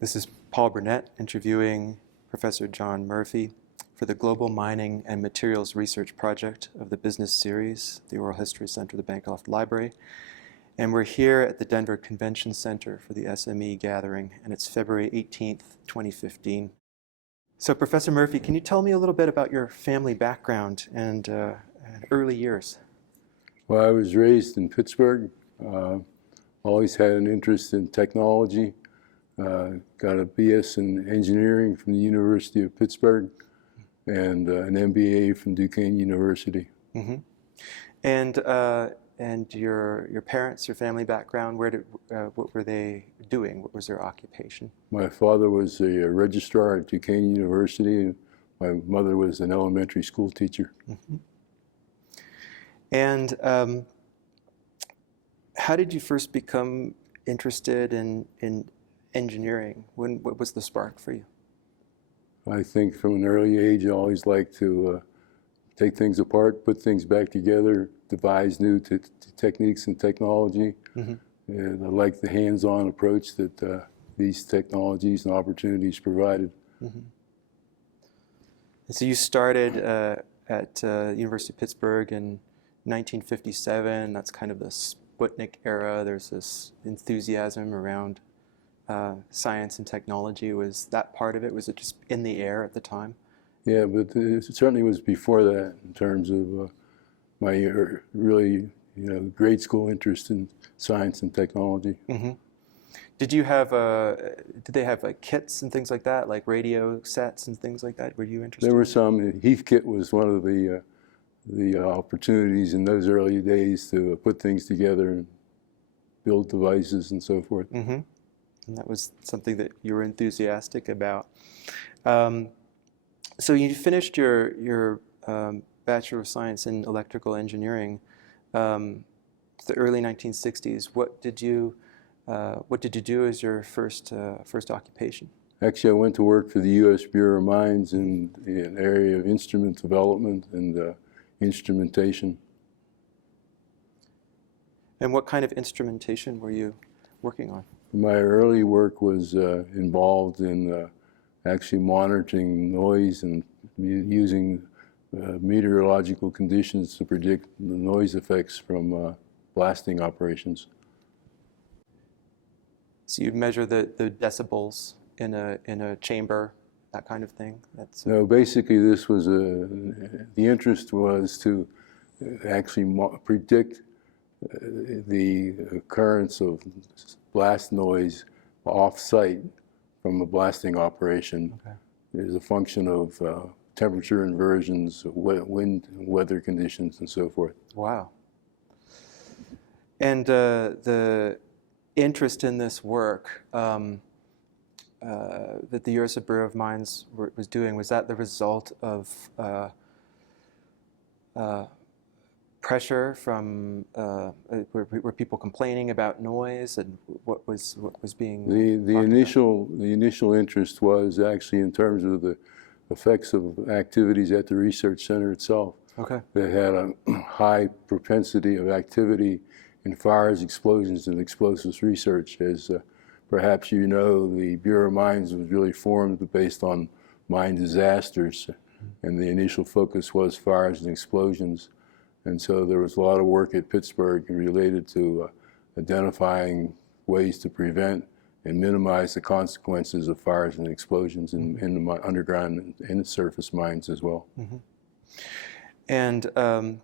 This is Paul Burnett interviewing Professor John Murphy for the Global Mining and Materials Research Project of the Business Series, the Oral History Center, the Bancroft Library. And we're here at the Denver Convention Center for the SME gathering, and it's February 18th, 2015. So Professor Murphy, can you tell me a little bit about your family background and early years? Well, I was raised in Pittsburgh, always had an interest in technology, got a BS in engineering from the University of Pittsburgh and an MBA from Duquesne University. Mm-hmm. And your parents, your family background, what were they doing? What was their occupation? My father was a registrar at Duquesne University, and my mother was an elementary school teacher. Mm-hmm. And how did you first become interested in engineering? What was the spark for you? I think from an early age I always liked to take things apart, put things back together, devise new techniques and technology. Mm-hmm. And I liked the hands-on approach that these technologies and opportunities provided. Mm-hmm. And so you started at University of Pittsburgh in 1957. That's kind of the Sputnik era. There's this enthusiasm around science and technology. Was that part of it? Was it just in the air at the time? Yeah, but it certainly was before that in terms of my really, grade school interest in science and technology. Mm-hmm. Did you have did they have like kits and things like that, like radio sets and things like that? Were you interested? There were some. Heathkit was one of the opportunities in those early days to put things together and build devices and so forth. Mm-hmm. And that was something that you were enthusiastic about. So you finished your Bachelor of Science in Electrical Engineering the early 1960s. What did you do as your first occupation? Actually, I went to work for the U.S. Bureau of Mines in the area of instrument development and instrumentation. And what kind of instrumentation were you working on? My early work was involved in actually monitoring noise and using meteorological conditions to predict the noise effects from blasting operations. So you'd measure the decibels in a chamber, that kind of thing? No, basically this was the interest was to actually predict the occurrence of blast noise off-site from a blasting operation. Okay. Is a function of temperature inversions, wind, weather conditions, and so forth. Wow. And the interest in this work that the U.S. Bureau of Mines was doing, was that the result of pressure from, were people complaining about noise, and what was being the initial interest was actually in terms of the effects of activities at the research center itself. Okay. That had a high propensity of activity in fires, explosions, and explosives research. As perhaps you know, the Bureau of Mines was really formed based on mine disasters, and the initial focus was fires and explosions. And so there was a lot of work at Pittsburgh related to identifying ways to prevent and minimize the consequences of fires and explosions in the underground and the surface mines as well. Mm-hmm. And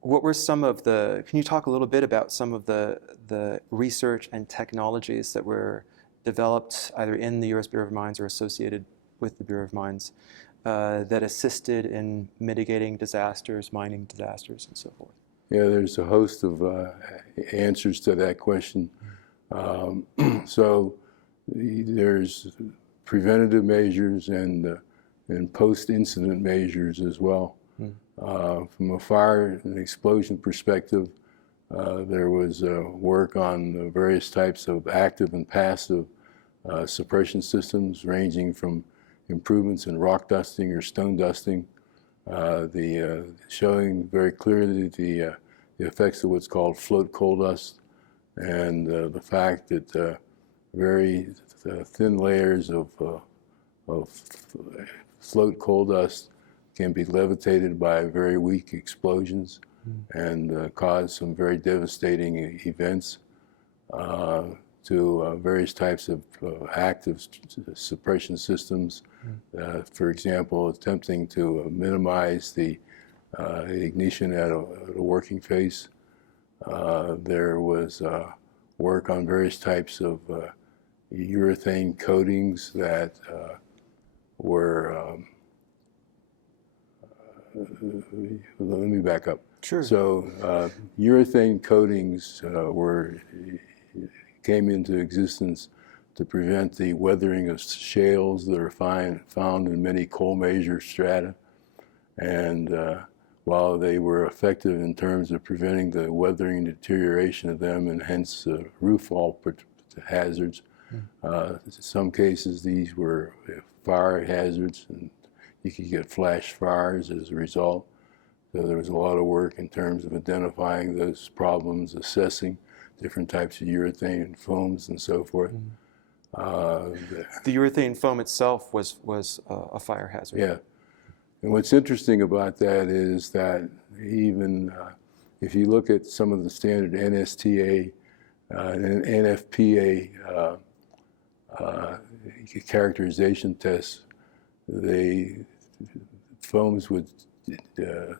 what were some of can you talk a little bit about some of the research and technologies that were developed either in the U.S. Bureau of Mines or associated with the Bureau of Mines that assisted in mitigating disasters, mining disasters, and so forth? Yeah, there's a host of answers to that question. So there's preventative measures and post-incident measures as well. From a fire and explosion perspective, there was work on various types of active and passive suppression systems, ranging from improvements in rock dusting or stone dusting, showing very clearly the effects of what's called float coal dust, and the fact that very thin layers of float coal dust can be levitated by very weak explosions and cause some very devastating events to various types of active suppression systems. For example, attempting to minimize the ignition at a working phase. There was work on various types of urethane coatings that were, let me back up. Sure. So urethane coatings came into existence to prevent the weathering of shales that are found in many coal major strata. And while they were effective in terms of preventing the weathering and deterioration of them and hence roof fall hazards, in some cases these were fire hazards and you could get flash fires as a result. So there was a lot of work in terms of identifying those problems, assessing different types of urethane foams and so forth. The urethane foam itself was a fire hazard. Yeah. And what's interesting about that is that even if you look at some of the standard NSTA and NFPA characterization tests, the foams would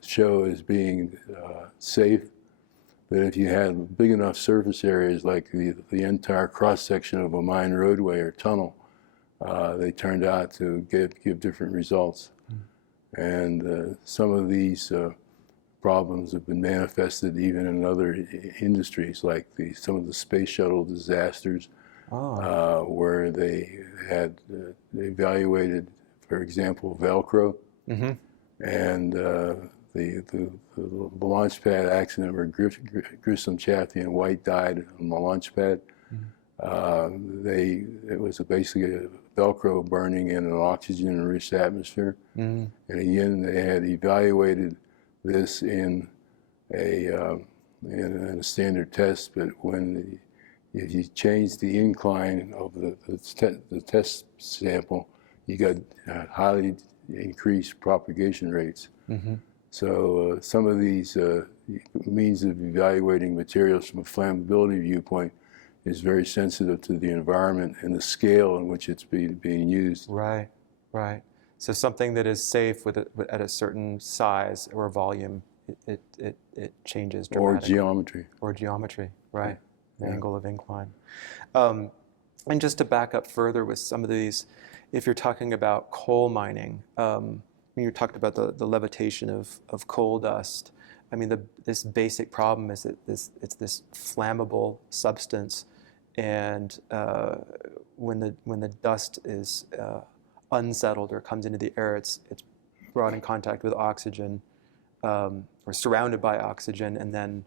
show as being safe. But if you had big enough surface areas like the entire cross-section of a mine roadway or tunnel, they turned out to give different results. And some of these problems have been manifested even in other industries, like some of the space shuttle disasters, where they had evaluated, for example, Velcro, and the launch pad accident where Grissom, Chaffee, and White died on the launch pad. It was basically a Velcro burning in an oxygen-rich atmosphere. And again, they had evaluated this in a standard test, but if you change the incline of the test sample, you got highly increased propagation rates. So some of these means of evaluating materials from a flammability viewpoint is very sensitive to the environment and the scale in which it's being used. Right, right. So something that is safe at a certain size or volume, it changes dramatically. Or geometry. Or geometry, right. The angle of incline. And just to back up further with some of these, if you're talking about coal mining, when you're talking about the levitation of coal dust, I mean, this basic problem is that it's this flammable substance, and when the dust is unsettled or comes into the air, it's brought in contact with oxygen or surrounded by oxygen, and then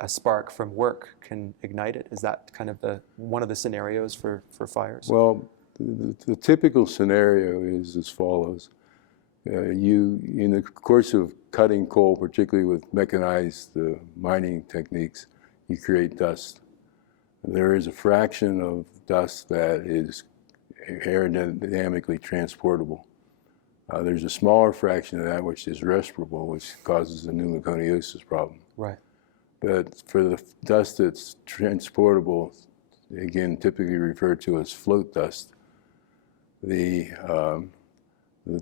a spark from work can ignite it. Is that kind of one of the scenarios for fires? Well, the typical scenario is as follows. In the course of cutting coal, particularly with mechanized mining techniques, you create dust. There is a fraction of dust that is aerodynamically transportable. There's a smaller fraction of that which is respirable, which causes the pneumoconiosis problem. Right. But for the dust that's transportable, again, typically referred to as float dust, the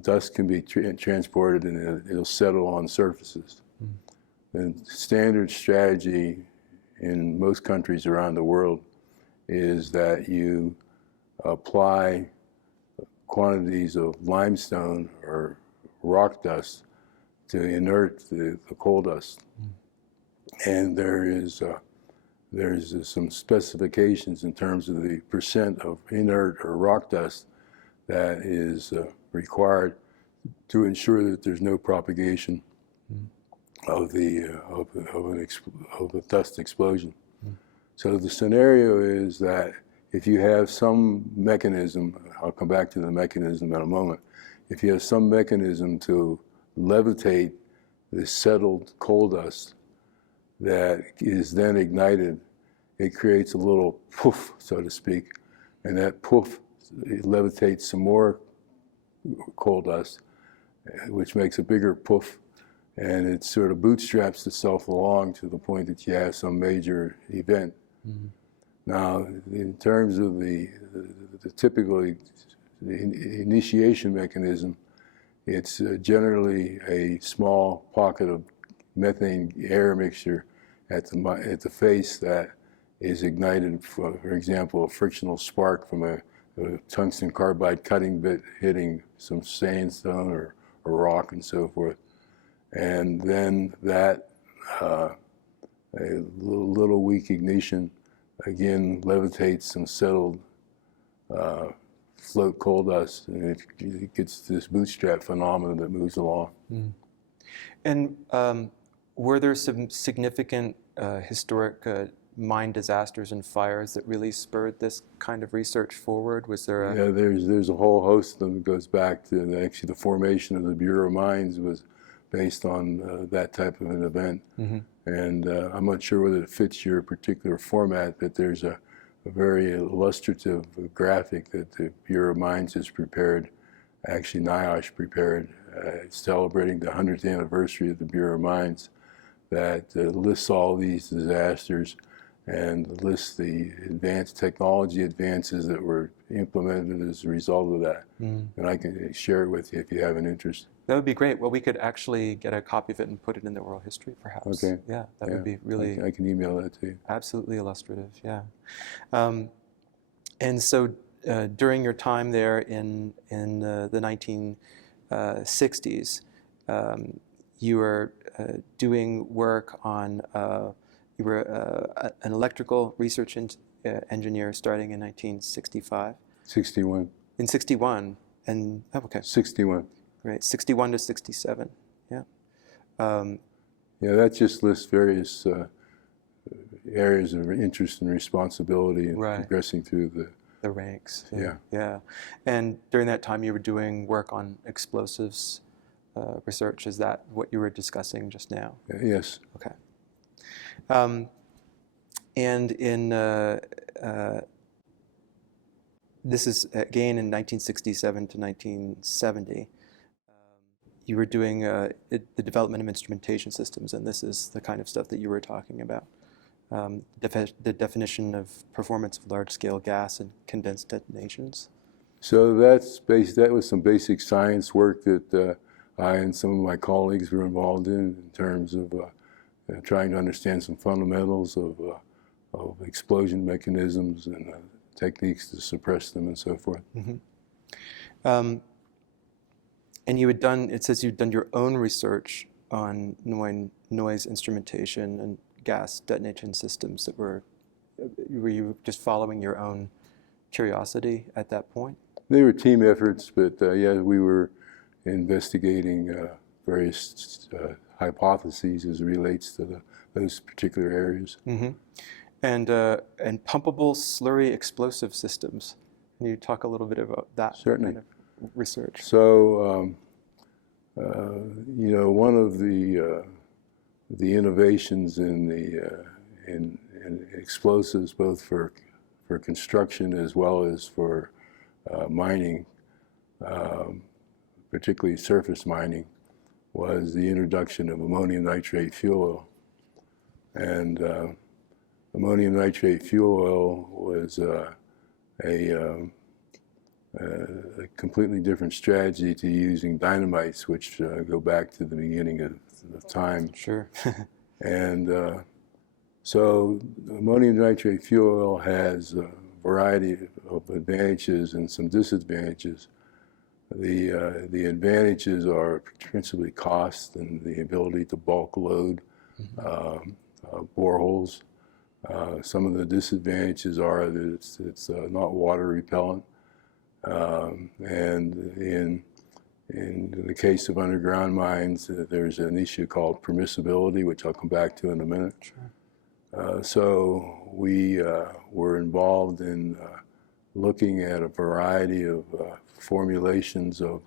dust can be transported and it'll settle on surfaces. The standard strategy in most countries around the world is that you apply quantities of limestone or rock dust to inert the coal dust. And there's some specifications in terms of the percent of inert or rock dust that is required to ensure that there's no propagation of a dust explosion. So the scenario is that if you have some mechanism, I'll come back to the mechanism in a moment, if you have some mechanism to levitate the settled coal dust that is then ignited, it creates a little poof, so to speak, and that poof, it levitates some more coal dust, which makes a bigger poof, and it sort of bootstraps itself along to the point that you have some major event. Mm-hmm. Now, in terms of the typically the initiation mechanism, it's generally a small pocket of methane air mixture at the face that is ignited, for example, a frictional spark from a tungsten carbide cutting bit hitting some sandstone or rock and so forth. And then that a little weak ignition again levitates some settled float coal dust, and it gets this bootstrap phenomenon that moves along. Mm. And were there some significant historic mine disasters and fires that really spurred this kind of research forward? Was there a... Yeah, there's a whole host of them that goes back to actually the formation of the Bureau of Mines was based on that type of an event. Mm-hmm. And I'm not sure whether it fits your particular format, but there's a very illustrative graphic that the Bureau of Mines has prepared, actually NIOSH prepared, celebrating the 100th anniversary of the Bureau of Mines, that lists all these disasters and lists the advanced technology advances that were implemented as a result of that. Mm. And I can share it with you if you have an interest. That would be great. Well, we could actually get a copy of it and put it in the oral history, perhaps. Okay. Yeah, that would be really... I can email that to you. Absolutely illustrative, yeah. And so during your time there in the 1960s, you were doing work on... you were an electrical research engineer starting in 1965? 61. In 61? And, oh, okay. 61. Right, 61 to 67, yeah. Yeah, that just lists various areas of interest and responsibility and right. progressing through the ranks. Yeah. Yeah. And during that time you were doing work on explosives research. Is that what you were discussing just now? Yes. Okay. And in this is again in 1967 to 1970. You were doing the development of instrumentation systems, and this is the kind of stuff that you were talking about. The definition of performance of large-scale gas and condensed detonations. So that was some basic science work that I and some of my colleagues were involved in terms of trying to understand some fundamentals of explosion mechanisms and techniques to suppress them and so forth. Mm-hmm. And you had done, it says you'd done your own research on noise instrumentation and gas detonation systems that were you just following your own curiosity at that point? They were team efforts, but yeah, we were investigating various hypotheses as it relates to those particular areas. Mm-hmm. And pumpable slurry explosive systems. Can you talk a little bit about that? Certainly. Kind of research. So, one of the innovations in explosives, both for construction as well as for mining, particularly surface mining, was the introduction of ammonium nitrate fuel oil. And ammonium nitrate fuel oil was a completely different strategy to using dynamites, which go back to the beginning of time. Sure. And so ammonium nitrate fuel oil has a variety of advantages and some disadvantages. The advantages are principally cost and the ability to bulk load boreholes. Some of the disadvantages are that it's not water repellent. And in the case of underground mines, there's an issue called permissibility, which I'll come back to in a minute. Sure. So we were involved in looking at a variety of formulations of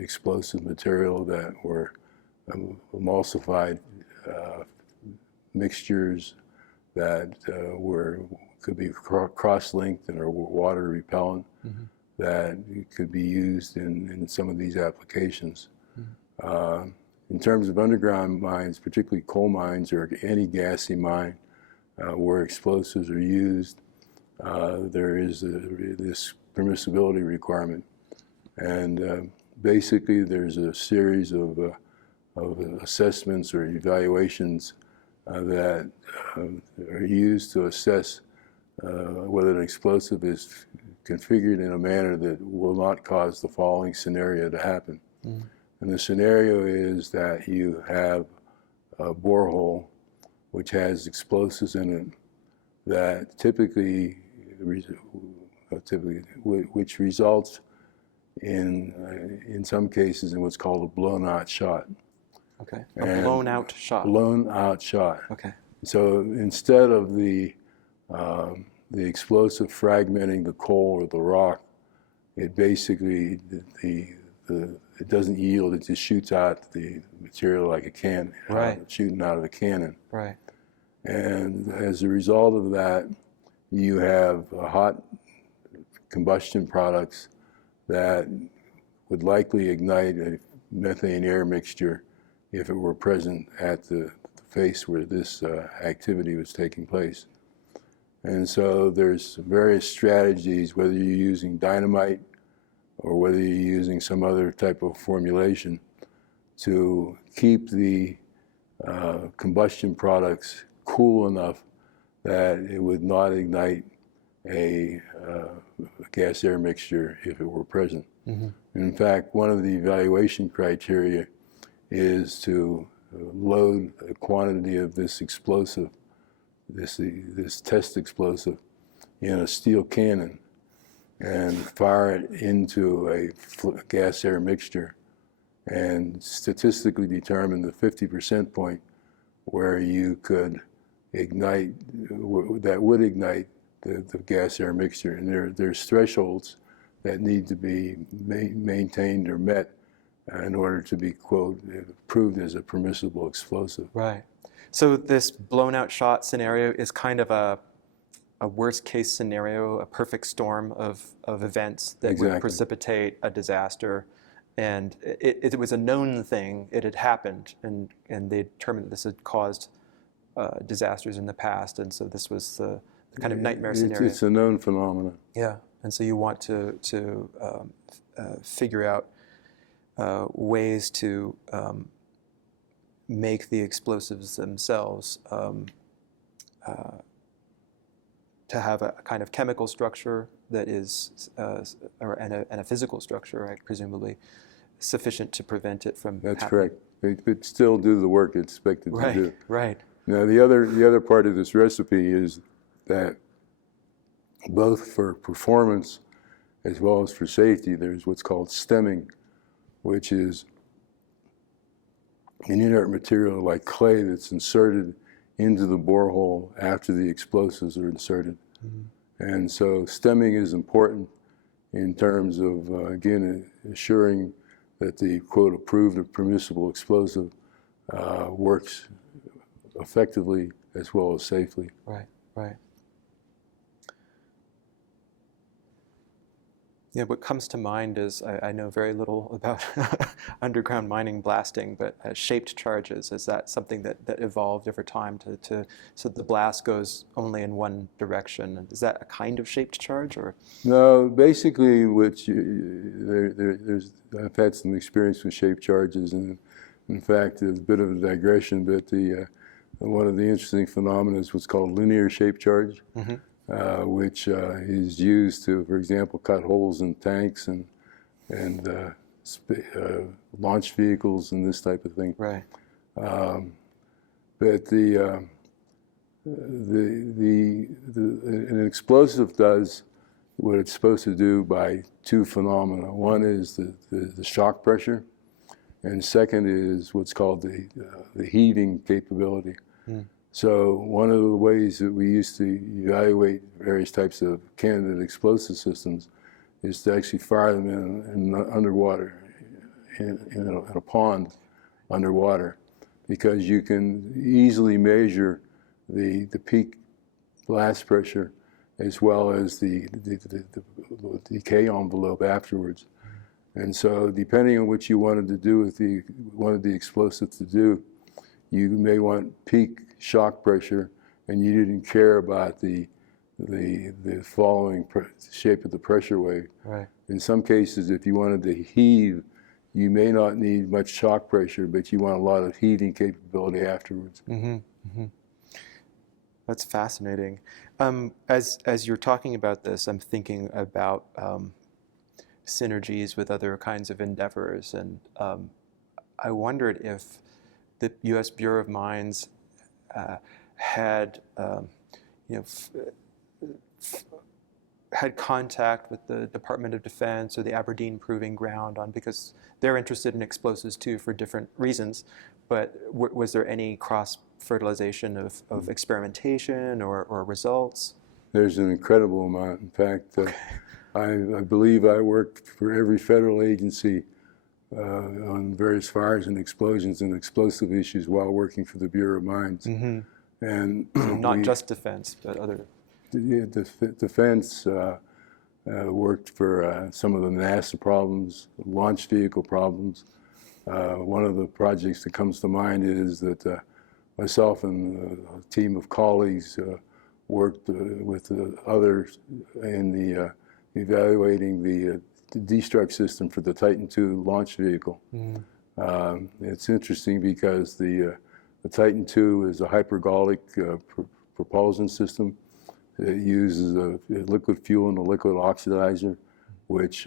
explosive material that were emulsified mixtures that were could be cross-linked and are water repellent, that could be used in some of these applications. In terms of underground mines, particularly coal mines or any gassy mine where explosives are used, there is this permissibility requirement. And basically there's a series of assessments or evaluations that are used to assess whether an explosive is configured in a manner that will not cause the following scenario to happen. And the scenario is that you have a borehole which has explosives in it that typically which results in some cases in what's called a blown out shot. Okay, a blown out shot. Blown out shot. Okay. So instead of the explosive fragmenting the coal or the rock, it basically it doesn't yield. It just shoots out the material like a can, right, shooting out of a cannon. Right. And as a result of that, you have hot combustion products that would likely ignite a methane air mixture if it were present at the face where this activity was taking place. And so there's various strategies, whether you're using dynamite or whether you're using some other type of formulation, to keep the combustion products cool enough that it would not ignite a gas-air mixture if it were present. In fact, one of the evaluation criteria is to load a quantity of this explosive, this test explosive, in a steel cannon and fire it into a gas-air mixture and statistically determine the 50% point where you could ignite, that would ignite the gas-air mixture. And there's thresholds that need to be maintained or met in order to be, quote, approved as a permissible explosive. Right. So this blown-out shot scenario is kind of a worst-case scenario, a perfect storm of events that would precipitate a disaster. And it was a known thing. It had happened, and they determined that this had caused disasters in the past. And so this was the kind of nightmare scenario. It's a known phenomenon. Yeah. And so you want to figure out ways to make the explosives themselves to have a kind of chemical structure that is, and a physical structure, right, presumably, sufficient to prevent it from That's happening. correct. It still do the work it's expected to do. Right. Now, the other part of this recipe is that both for performance as well as for safety, there's what's called stemming, which is an inert material like clay that's inserted into the borehole after the explosives are inserted. And so stemming is important in terms of, again, assuring that the, quote, approved or permissible explosive works effectively as well as safely. Right, right. Yeah, what comes to mind is, I know very little about underground mining blasting, but shaped charges, is that something that evolved over time so the blast goes only in one direction? Is that a kind of shaped charge, or? No, basically, I've had some experience with shaped charges, and in fact, there's a bit of a digression, but one of the interesting phenomena is what's called linear shaped charge. Which is used to, for example, cut holes in tanks and launch vehicles and this type of thing. Right. But an explosive does what it's supposed to do by two phenomena. One is the shock pressure, and second is what's called the heaving capability. So one of the ways that we used to evaluate various types of candidate explosive systems is to actually fire them in underwater, in a pond underwater, because you can easily measure the peak blast pressure as well as the decay envelope afterwards. And so depending on what you wanted to do with wanted the explosive to do, you may want peak shock pressure, and you didn't care about the following shape of the pressure wave. Right. In some cases, if you wanted to heave, you may not need much shock pressure, but you want a lot of heating capability afterwards. Mm-hmm. Mm-hmm. That's fascinating. As you're talking about this, I'm thinking about synergies with other kinds of endeavors, and I wondered if the U.S. Bureau of Mines had, had contact with the Department of Defense or the Aberdeen Proving Ground because they're interested in explosives too for different reasons. But was there any cross-fertilization of experimentation or results? There's an incredible amount. In fact, I believe I worked for every federal agency on various fires and explosions and explosive issues while working for the Bureau of Mines. Mm-hmm. And so not just defense, but other. Defense worked for some of the NASA problems, launch vehicle problems. One of the projects that comes to mind is that myself and a team of colleagues worked with others in the evaluating the destruct system for the Titan II launch vehicle. Mm. It's interesting because the Titan II is a hypergolic propulsion system. It uses a liquid fuel and a liquid oxidizer, which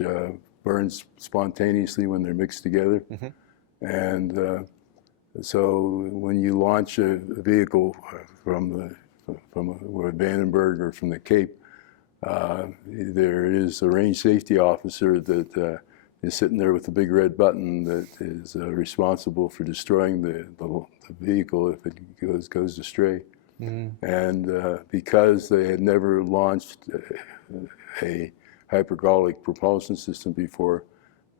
burns spontaneously when they're mixed together. Mm-hmm. And so when you launch a vehicle from Vandenberg or from the Cape, there is a range safety officer that is sitting there with a big red button that is responsible for destroying the vehicle if it goes astray. Mm-hmm. And because they had never launched a hypergolic propulsion system before,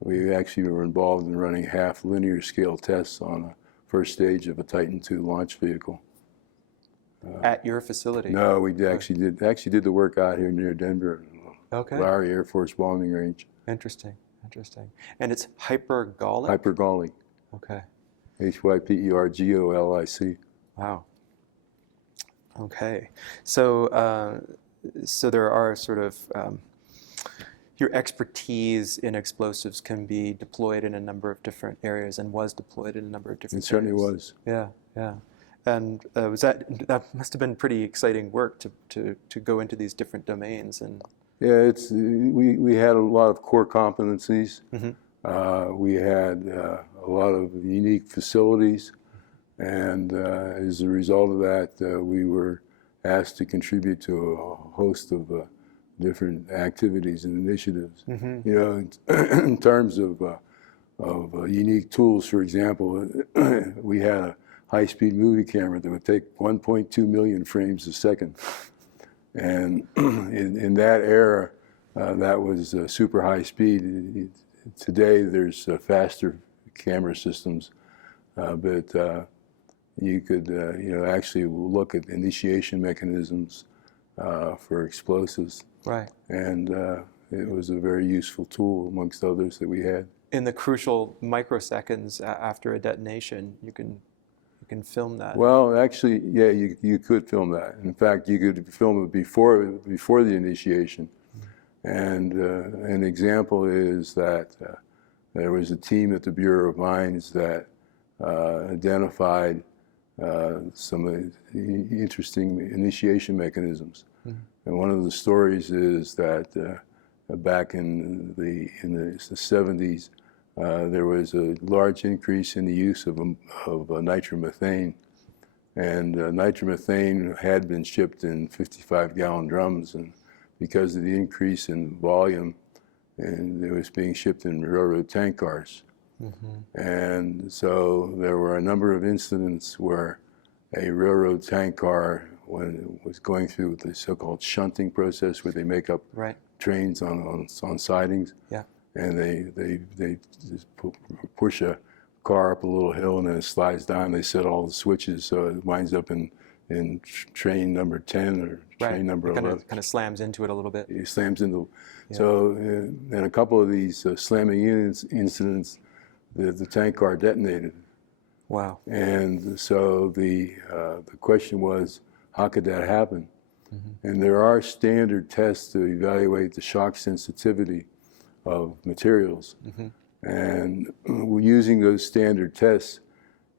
we actually were involved in running half linear scale tests on a first stage of a Titan II launch vehicle. At your facility? No, we actually did the work out here near Denver, okay. Lowry Air Force Bombing Range. Interesting. And it's hypergolic? Hypergolic. Okay. Hypergolic. Wow. Okay. So there are sort of your expertise in explosives can be deployed in a number of different areas, and was deployed in a number of different areas. It certainly was. Yeah. And that must have been pretty exciting work to go into these different domains and. Yeah, we had a lot of core competencies. Mm-hmm. We had a lot of unique facilities, and as a result of that, we were asked to contribute to a host of different activities and initiatives. Mm-hmm. You know, in terms of unique tools, for example, we had a high-speed movie camera that would take 1.2 million frames a second. And in that era, that was super high speed. Today, there's faster camera systems, but you could actually look at initiation mechanisms for explosives. Right. And it was a very useful tool amongst others that we had. In the crucial microseconds after a detonation, you can film that. Well, actually, yeah, you could film that. In fact, you could film it before the initiation. And an example is that there was a team at the Bureau of Mines that identified some interesting initiation mechanisms. Mm-hmm. And one of the stories is that back in the 70s, there was a large increase in the use of nitromethane. And nitromethane had been shipped in 55-gallon drums, and because of the increase in volume, and it was being shipped in railroad tank cars. Mm-hmm. And so there were a number of incidents where a railroad tank car, when it was going through the so-called shunting process, where they make up right. trains on sidings, yeah. and they just push a car up a little hill and then it slides down. They set all the switches so it winds up in in train number 10 or train number 11. Kind of slams into it a little bit. It slams into. Yeah. So in a couple of these slamming incidents, the tank car detonated. Wow. And so the question was, how could that happen? And there are standard tests to evaluate the shock sensitivity of materials. And using those standard tests,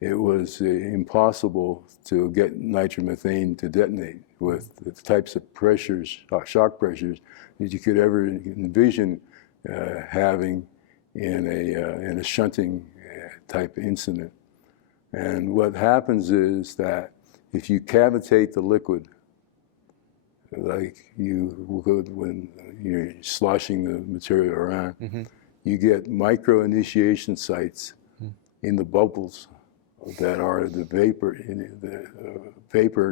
it was impossible to get nitromethane to detonate with the types of pressures, shock pressures, that you could ever envision having in a shunting type incident. And what happens is that if you cavitate the liquid, like you would when you're sloshing the material around, you get micro initiation sites in the bubbles that are the vapor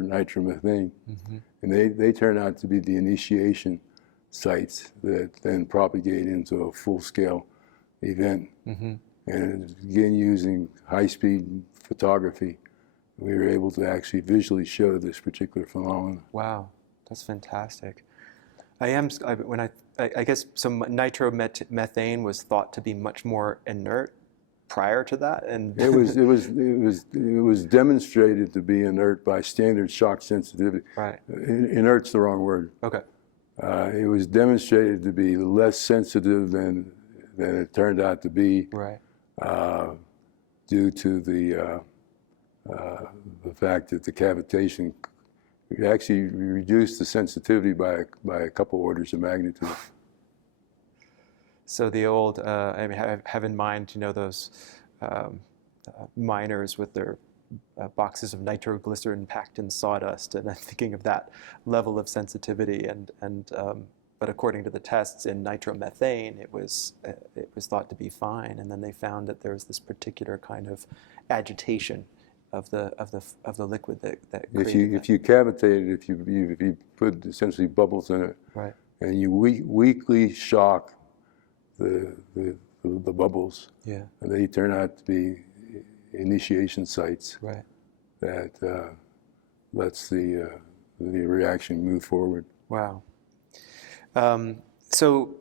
nitromethane, and they turn out to be the initiation sites that then propagate into a full-scale event. And again, using high-speed photography, we were able to actually visually show this particular phenomenon. Wow, that's fantastic. I guess so. Nitromethane was thought to be much more inert prior to that, and it was demonstrated to be inert by standard shock sensitivity. Right. Inert's the wrong word. Okay. It was demonstrated to be less sensitive than it turned out to be. Right. Due to the fact that the cavitation actually reduced the sensitivity by a couple orders of magnitude. So the old, have in mind, those miners with their boxes of nitroglycerin packed in sawdust, and I'm thinking of that level of sensitivity. But according to the tests in nitromethane, it was thought to be fine, and then they found that there was this particular kind of agitation of the liquid that created if you cavitate it, if you put essentially bubbles in it, right, and you weakly shock the bubbles, yeah, and they turn out to be initiation sites, right, that lets the reaction move forward. Wow. So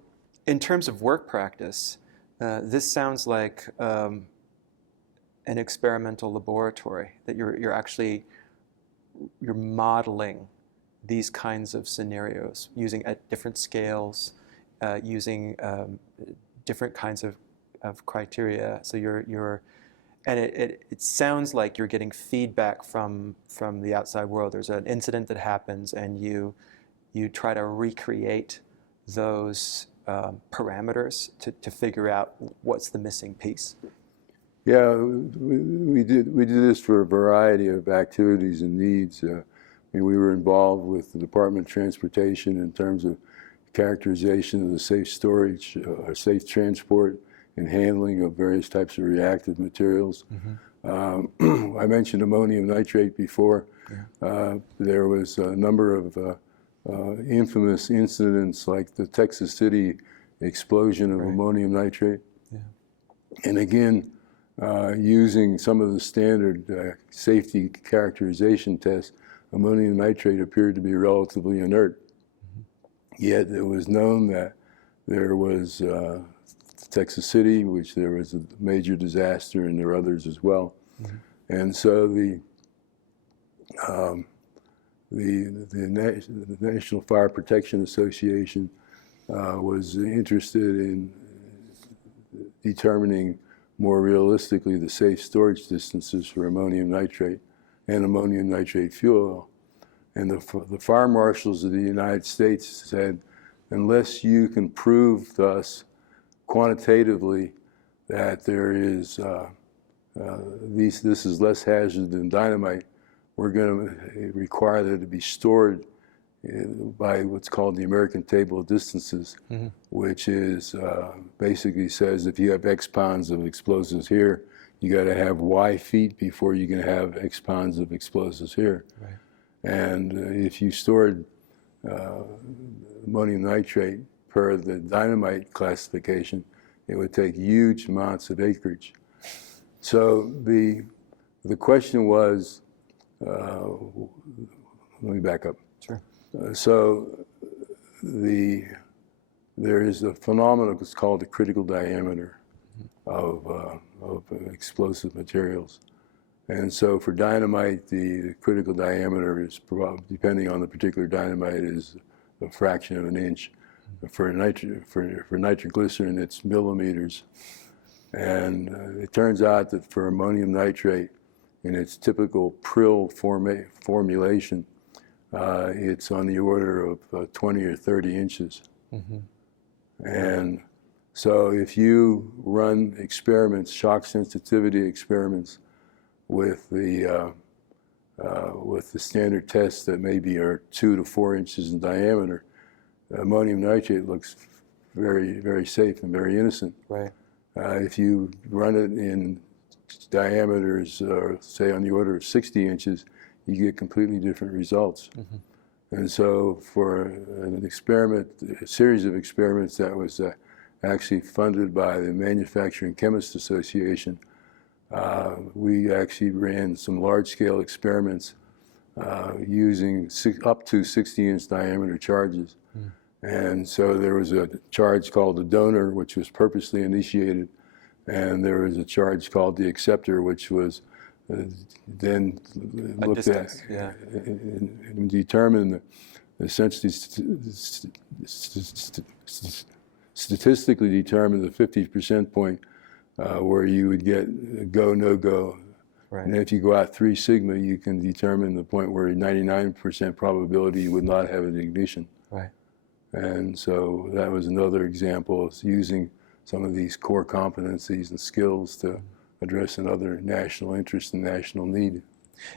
in terms of work practice, this sounds like an experimental laboratory, that you're modeling these kinds of scenarios using at different scales, using different kinds of criteria. So it sounds like you're getting feedback from the outside world. There's an incident that happens, and you try to recreate those parameters to figure out what's the missing piece. Yeah, we did this for a variety of activities and needs. We were involved with the Department of Transportation in terms of characterization of the safe storage, safe transport and handling of various types of reactive materials. I mentioned ammonium nitrate before. Yeah. There was a number of infamous incidents like the Texas City explosion of ammonium nitrate. Yeah. And again, using some of the standard safety characterization tests, ammonium nitrate appeared to be relatively inert. Yet it was known that there was Texas City, which there was a major disaster, and there were others as well. And so the National Fire Protection Association was interested in determining more realistically the safe storage distances for ammonium nitrate and ammonium nitrate fuel oil. And the fire marshals of the United States said, unless you can prove to us quantitatively that there is this is less hazardous than dynamite, we're going to require that it be stored by what's called the American Table of Distances, which is basically says if you have X pounds of explosives here, you got to have Y feet before you can have X pounds of explosives here. Right. And if you stored ammonium nitrate per the dynamite classification, it would take huge amounts of acreage. So the question was, let me back up. Sure. So there is a phenomenon that's called the critical diameter of explosive materials. And so for dynamite, the critical diameter is, depending on the particular dynamite, is a fraction of an inch. For nitroglycerin, it's millimeters. And it turns out that for ammonium nitrate, in its typical prill formulation, it's on the order of 20 or 30 inches. And so if you run experiments, shock sensitivity experiments, with the standard tests that maybe are 2 to 4 inches in diameter, ammonium nitrate looks very, very safe and very innocent. Right. If you run it in diameters, say on the order of 60 inches, you get completely different results. And so for an experiment, a series of experiments that was actually funded by the Manufacturing Chemists Association, we actually ran some large-scale experiments using up to 60-inch diameter charges. And so there was a charge called the donor, which was purposely initiated, and there was a charge called the acceptor, which was then looked at and determined, essentially statistically determined the 50% point where you would get go, no go. Right. And if you go out 3 sigma, you can determine the point where 99% probability you would not have an ignition. Right. And so that was another example of using some of these core competencies and skills to address another national interest and national need.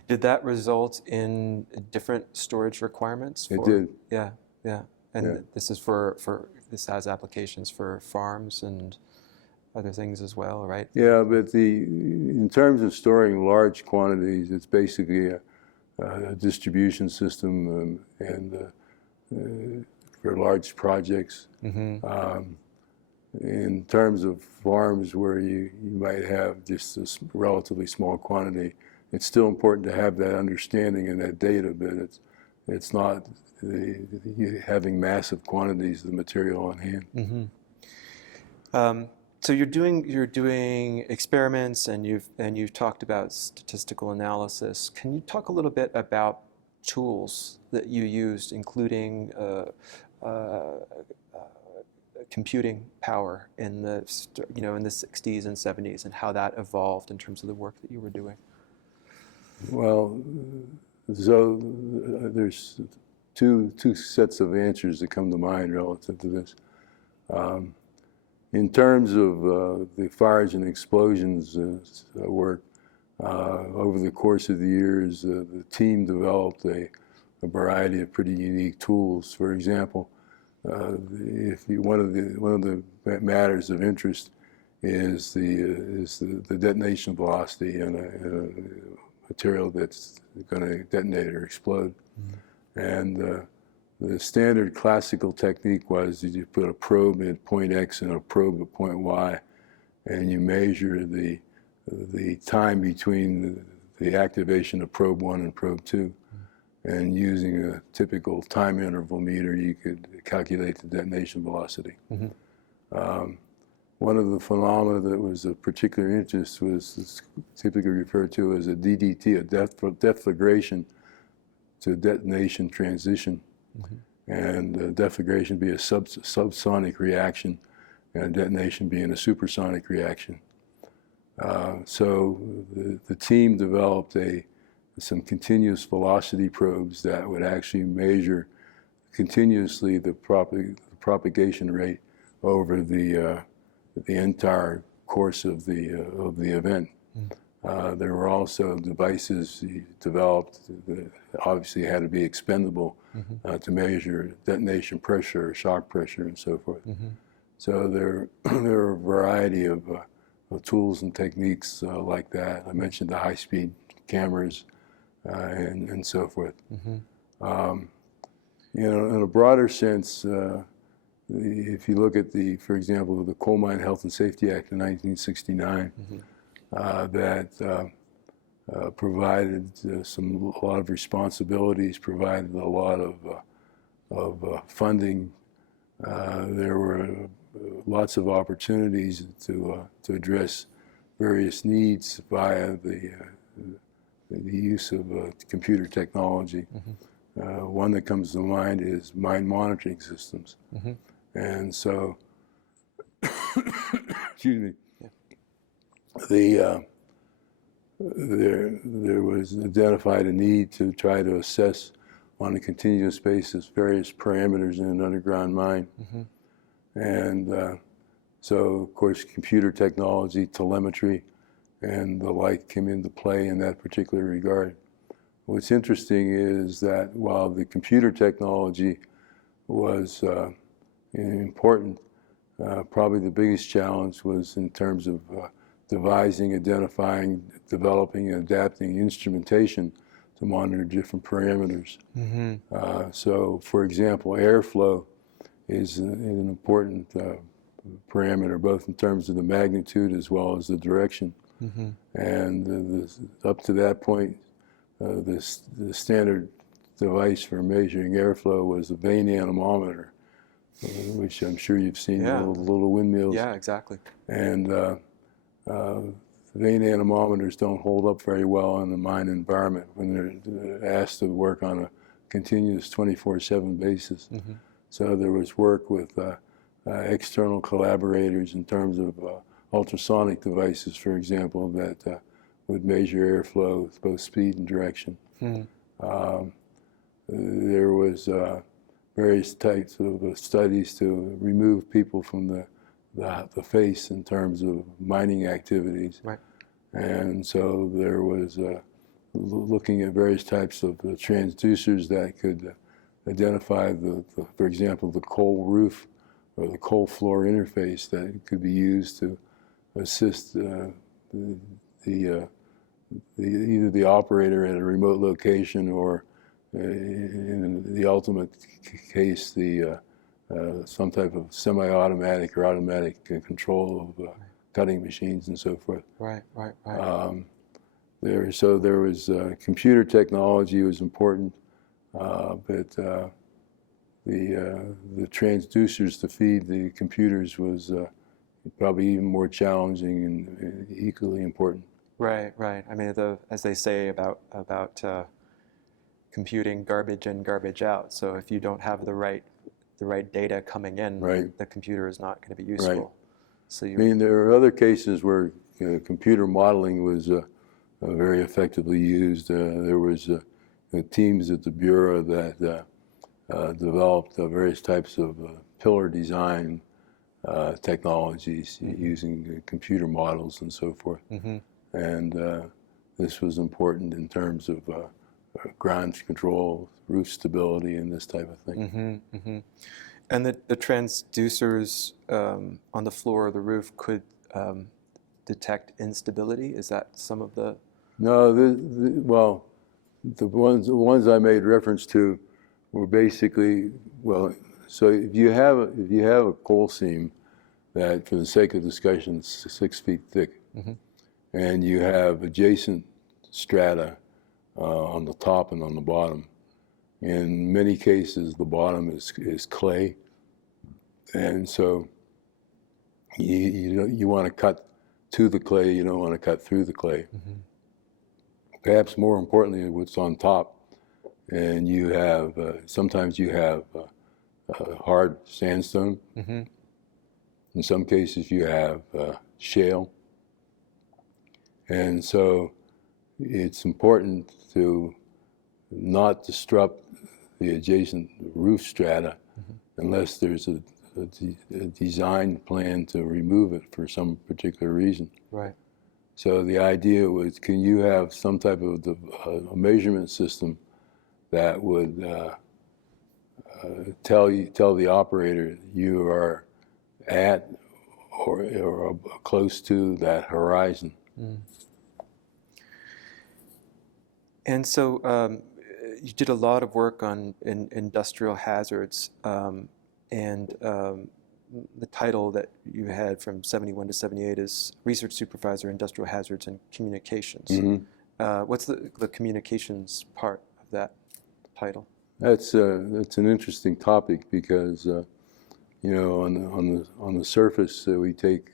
Did that result in different storage requirements? It did. Yeah, yeah. And this is this has applications for farms and other things as well, right? Yeah, but in terms of storing large quantities, it's basically a distribution system for large projects. In terms of farms where you might have just a relatively small quantity, it's still important to have that understanding and that data, but it's not having massive quantities of the material on hand. So you're doing experiments, and you've talked about statistical analysis. Can you talk a little bit about tools that you used, including computing power in the in the 60s and 70s, and how that evolved in terms of the work that you were doing? Well, so there's two sets of answers that come to mind relative to this. In terms of the fires and explosions work, over the course of the years, the team developed a variety of pretty unique tools. For example, one of the matters of interest is the detonation velocity in a material that's going to detonate or explode. And the standard classical technique was you put a probe at point X and a probe at point Y, and you measure the time between the activation of probe 1 and probe 2. And using a typical time interval meter, you could calculate the detonation velocity. One of the phenomena that was of particular interest was typically referred to as a DDT, a deflagration to detonation transition. And deflagration be a subsonic reaction, and detonation being a supersonic reaction. So the team developed some continuous velocity probes that would actually measure continuously the propagation rate over the entire course of the event. There were also devices developed that obviously had to be expendable to measure detonation pressure, or shock pressure, and so forth. So there are a variety of tools and techniques like that. I mentioned the high-speed cameras and so forth. In a broader sense, if you look at for example, the Coal Mine Health and Safety Act of 1969, that provided a lot of responsibilities, provided a lot of funding. There were lots of opportunities to address various needs via the use of computer technology. One that comes to mind is mine monitoring systems. And so, excuse me, there was identified a need to try to assess on a continuous basis various parameters in an underground mine. And so, of course, computer technology, telemetry, and the like came into play in that particular regard. What's interesting is that while the computer technology was important, probably the biggest challenge was in terms of devising, identifying, developing, and adapting instrumentation to monitor different parameters. So, for example, airflow is an important parameter, both in terms of the magnitude as well as the direction. And up to that point, the standard device for measuring airflow was a vane anemometer, which I'm sure you've seen, little windmills. Yeah, exactly. And vane anemometers don't hold up very well in the mine environment when they're asked to work on a continuous 24/7 basis. So there was work with external collaborators in terms of ultrasonic devices, for example, that would measure airflow with both speed and direction. There was various types of studies to remove people from the face in terms of mining activities. And so there was looking at various types of transducers that could identify, for example, the coal roof or the coal floor interface that could be used to assist either the operator at a remote location or, in the ultimate case, some type of semi-automatic or automatic control of cutting machines and so forth. So there was computer technology was important, but the transducers to feed the computers was probably even more challenging and equally important. Right. I mean, as they say about computing garbage in, garbage out. So if you don't have the right data coming in, the computer is not going to be useful. So I mean, there are other cases where computer modeling was very effectively used. There was teams at the Bureau that developed various types of pillar design technologies using computer models and so forth. And this was important in terms of ground control, roof stability, and this type of thing. And the transducers on the floor or the roof could detect instability? Is that some of the... No, well, the ones I made reference to were basically, well, so if you have a coal seam that, for the sake of discussion, is 6 feet thick, and you have adjacent strata on the top and on the bottom. In many cases, the bottom is clay, and so you want to cut to the clay. You don't want to cut through the clay. Perhaps more importantly, what's on top, and you have sometimes you have hard sandstone. In some cases, you have shale. And so it's important to not disrupt the adjacent roof strata unless there's a design plan to remove it for some particular reason. So the idea was, can you have some type of a measurement system that would tell the operator you are at or close to that horizon. And so you did a lot of work on industrial hazards, and the title that you had from 71 to 78 is Research Supervisor, Industrial Hazards and Communications. What's the communications part of that title? That's an interesting topic because on the surface we take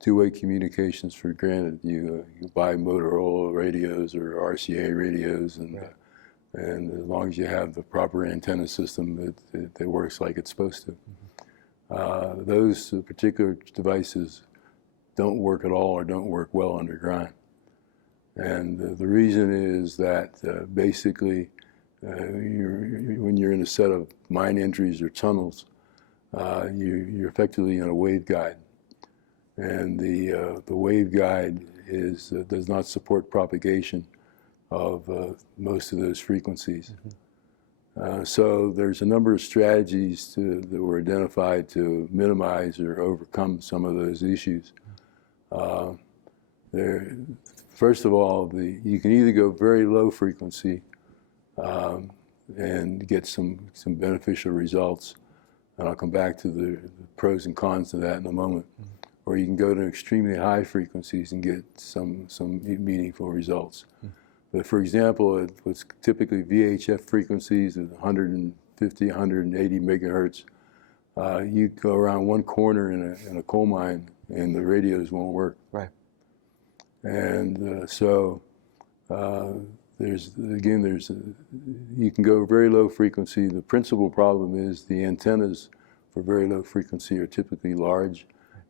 two-way communications for granted. You buy Motorola radios or RCA radios, and Right. and as long as you have the proper antenna system, it works like it's supposed to. Those particular devices don't work at all or don't work well underground. And the reason is that basically when you're in a set of mine entries or tunnels, you're effectively in a waveguide. And the waveguide does not support propagation of most of those frequencies. So there's a number of strategies that were identified to minimize or overcome some of those issues. First of all, you can either go very low frequency and get some beneficial results, and I'll come back to the pros and cons of that in a moment. Or you can go to extremely high frequencies and get some meaningful results. But for example, what's typically VHF frequencies of 150, 180 megahertz, you go around one corner in a coal mine and the radios won't work. Right. And so you can go very low frequency. The principal problem is the antennas for very low frequency are typically large.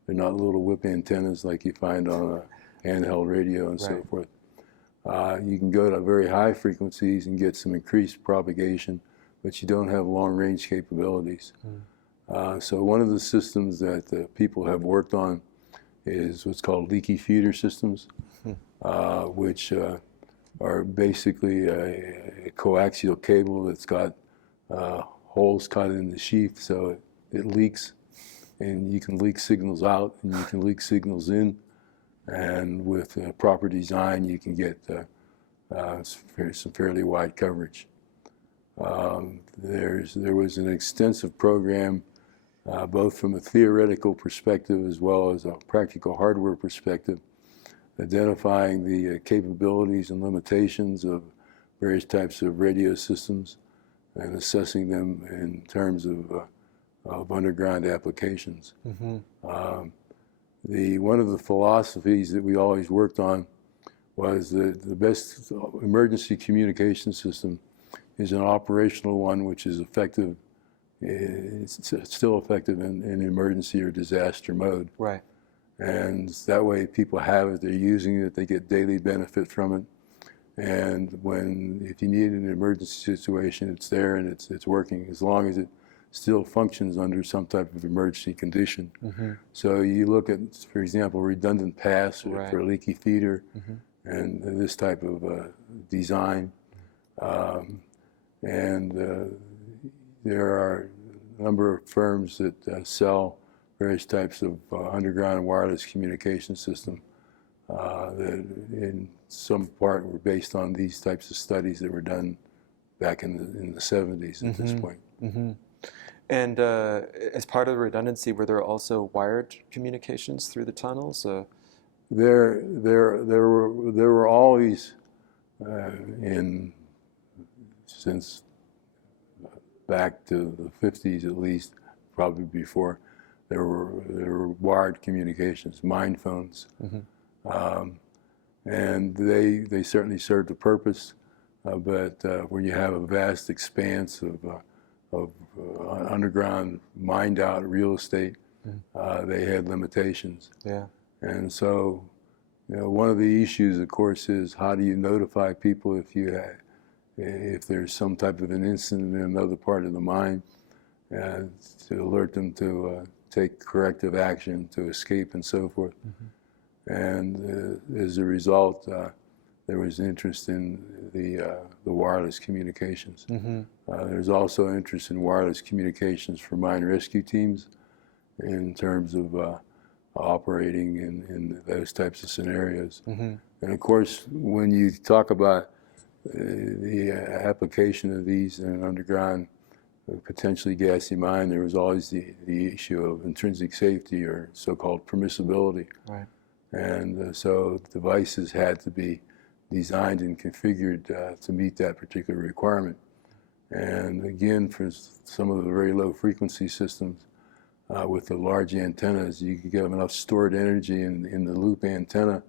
They're not little whip antennas like you find on a handheld radio and so forth. You can go to very high frequencies and get some increased propagation, but you don't have long-range capabilities. So one of the systems that people have worked on is what's called leaky feeder systems, which are basically a coaxial cable that's got holes cut in the sheath so it leaks, and you can leak signals out and you can leak signals in. And with proper design, you can get some fairly wide coverage. There was an extensive program, both from a theoretical perspective as well as a practical hardware perspective, identifying the capabilities and limitations of various types of radio systems and assessing them in terms of underground applications. One of the philosophies that we always worked on was that the best emergency communication system is an operational one which is effective. It's still effective in emergency or disaster mode. Right. And that way people have it, they're using it, they get daily benefit from it. And if you need an emergency situation, it's there and it's working as long as it still functions under some type of emergency condition. So you look at, for example, redundant paths for a leaky feeder and this type of design. There are a number of firms that sell various types of underground wireless communication system that in some part were based on these types of studies that were done back in the 70s at this point. And as part of the redundancy, were there also wired communications through the tunnels? There were always, since back to the 50s at least, probably before, there were wired communications, mine phones, and they certainly served a purpose. But when you have a vast expanse of underground mined out real estate, they had limitations. Yeah. And so, one of the issues, of course, is how do you notify people if there's some type of an incident in another part of the mine, to alert them to take corrective action, to escape, and so forth. And as a result, there was interest in the wireless communications. There's also interest in wireless communications for mine rescue teams in terms of operating in those types of scenarios. And of course, when you talk about the application of these in an underground, potentially gassy mine, there was always the issue of intrinsic safety or so-called permissibility. Right. And so devices had to be designed and configured to meet that particular requirement. And again, for some of the very low frequency systems with the large antennas, you could get enough stored energy in the loop antenna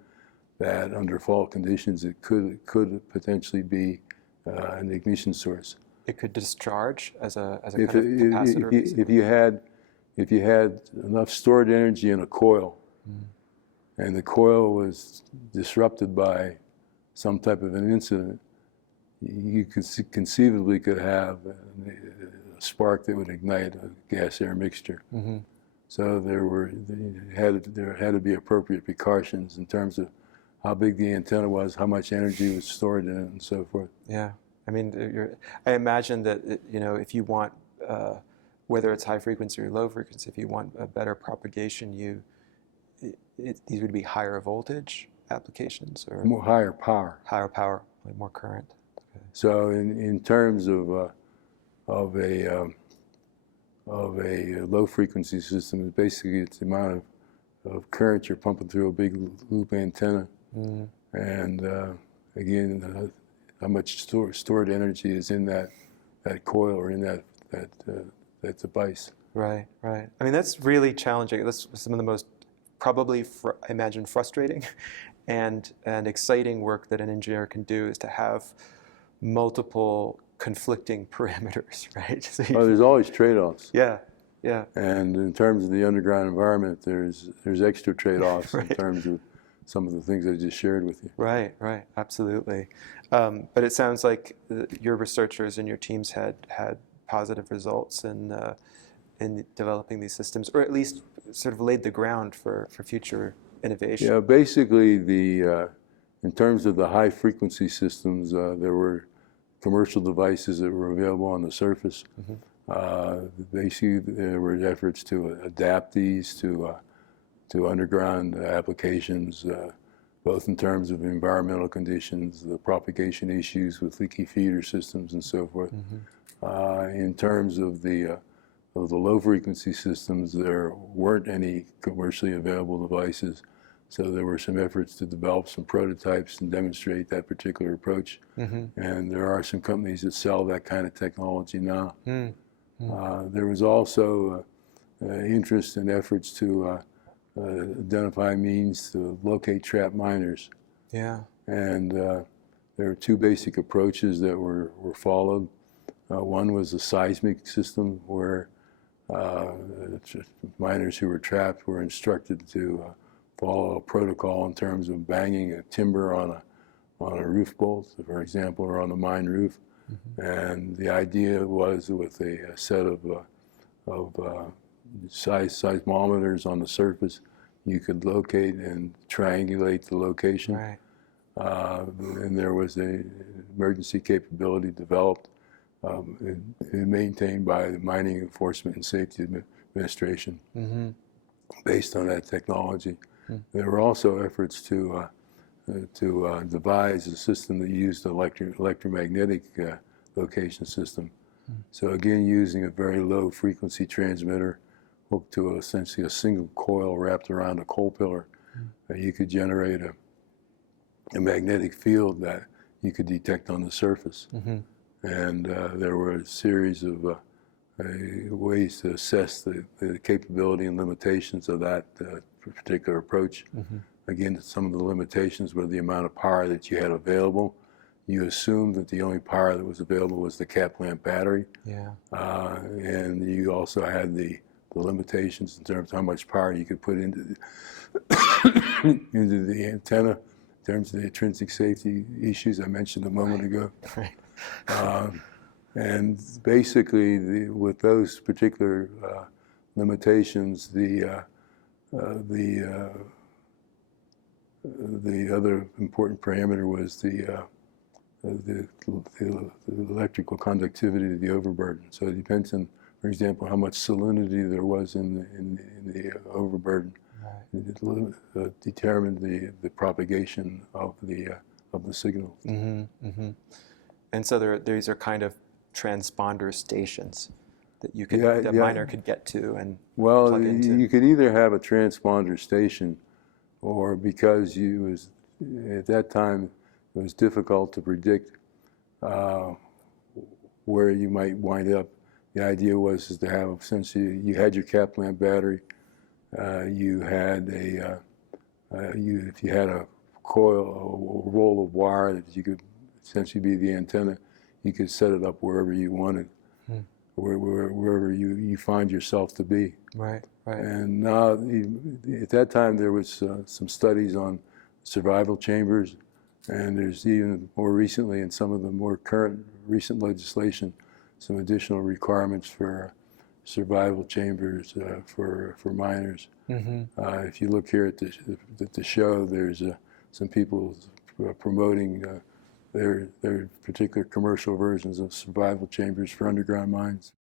that under fault conditions it could potentially be an ignition source. It could discharge as a kind of capacitor. If you had enough stored energy in a coil, and the coil was disrupted by some type of an incident, you conceivably could have a spark that would ignite a gas-air mixture. So there had to be appropriate precautions in terms of how big the antenna was, how much energy was stored in it, and so forth. Yeah, I mean, I imagine that if you want, whether it's high frequency or low frequency, if you want a better propagation, these would be higher voltage applications or more higher power. Higher power, like more current. Okay. So in terms of a low frequency system, basically it's the amount of current you're pumping through a big loop antenna, and again, how much stored energy is in that coil or in that device. Right, right. I mean, that's really challenging. That's some of the most probably, I imagine, frustrating and exciting work that an engineer can do is to have multiple conflicting parameters, right? So there's always trade-offs. Yeah, yeah. And in terms of the underground environment, there's extra trade-offs right. in terms of some of the things I just shared with you. Right, right, absolutely. But it sounds like your researchers and your teams had positive results in developing these systems, or at least sort of laid the ground for future innovation. Yeah, basically in terms of the high frequency systems, there were commercial devices that were available on the surface. Basically, there were efforts to adapt these to underground applications, both in terms of environmental conditions, the propagation issues with leaky feeder systems, and so forth. In terms of the low frequency systems, there weren't any commercially available devices, so there were some efforts to develop some prototypes and demonstrate that particular approach. And there are some companies that sell that kind of technology now. There was also interest and efforts to identify means to locate trapped miners. Yeah. And there are two basic approaches that were followed. One was a seismic system where miners who were trapped were instructed to follow a protocol in terms of banging a timber on a roof bolt, for example, or on the mine roof. And the idea was with a set of seismometers on the surface, you could locate and triangulate the location. Right. And there was an emergency capability developed and maintained by the Mining Enforcement and Safety Administration based on that technology. There were also efforts to devise a system that used electromagnetic location system. So again, using a very low frequency transmitter hooked to essentially a single coil wrapped around a coal pillar, you could generate a magnetic field that you could detect on the surface. And there were a series of ways to assess the capability and limitations of that particular approach. Again, some of the limitations were the amount of power that you had available. You assumed that the only power that was available was the cap lamp battery. Yeah. And you also had the limitations in terms of how much power you could put into the antenna, in terms of the intrinsic safety issues I mentioned a moment ago. Right. And basically, with those particular limitations, the other important parameter was the electrical conductivity of the overburden. So it depends on, for example, how much salinity there was in the overburden. Right. It determined the propagation of the signal. And so these are kind of transponder stations that you could, the miner could get to and plug into. You could either have a transponder station, or because at that time it was difficult to predict where you might wind up. The idea was to have, essentially, you had your Kaplan battery, you had if you had a coil, a roll of wire that you could essentially be the antenna, you could set it up wherever you wanted, wherever you find yourself to be. Right, right. And now, at that time, there was some studies on survival chambers, and there's even more recently, in some of the more recent legislation, some additional requirements for survival chambers for miners. If you look here at the show, there's some people promoting their particular commercial versions of survival chambers for underground mines.